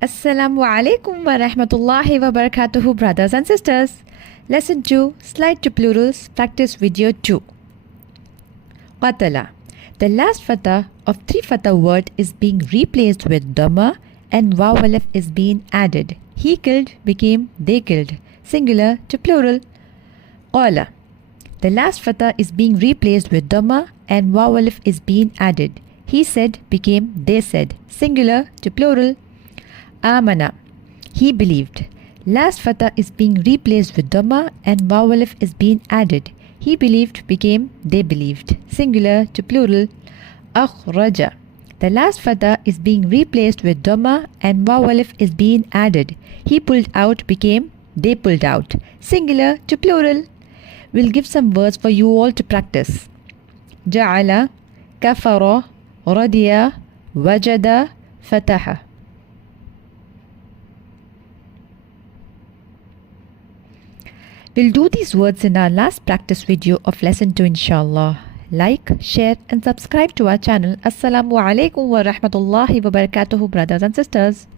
Assalamu alaikum wa rahmatullahi wa barakatuhu, brothers and sisters. Lesson 2, Slide to Plurals, Practice Video 2. Qatala. The last fatha of 3 fatha word is being replaced with dhamma and waw alif is being added. He killed became they killed, singular to plural. Qala. The last fatha is being replaced with dhamma and waw alif is being added. He said became they said, singular to plural. Amana. He believed. Last fatha is being replaced with dhamma and waw alif is being added. He believed became they believed, singular to plural. Akhraja. The last fatha is being replaced with dhamma and waw alif is being added. He pulled out became they pulled out, singular to plural. We'll give some words for you all to practice. Ja'ala, kafara, radiya, wajada, fataha. We'll do these words in our last practice video of lesson 2 inshallah. Like, share and subscribe to our channel. Assalamu alaikum wa rahmatullahi wa barakatuhu, brothers and sisters.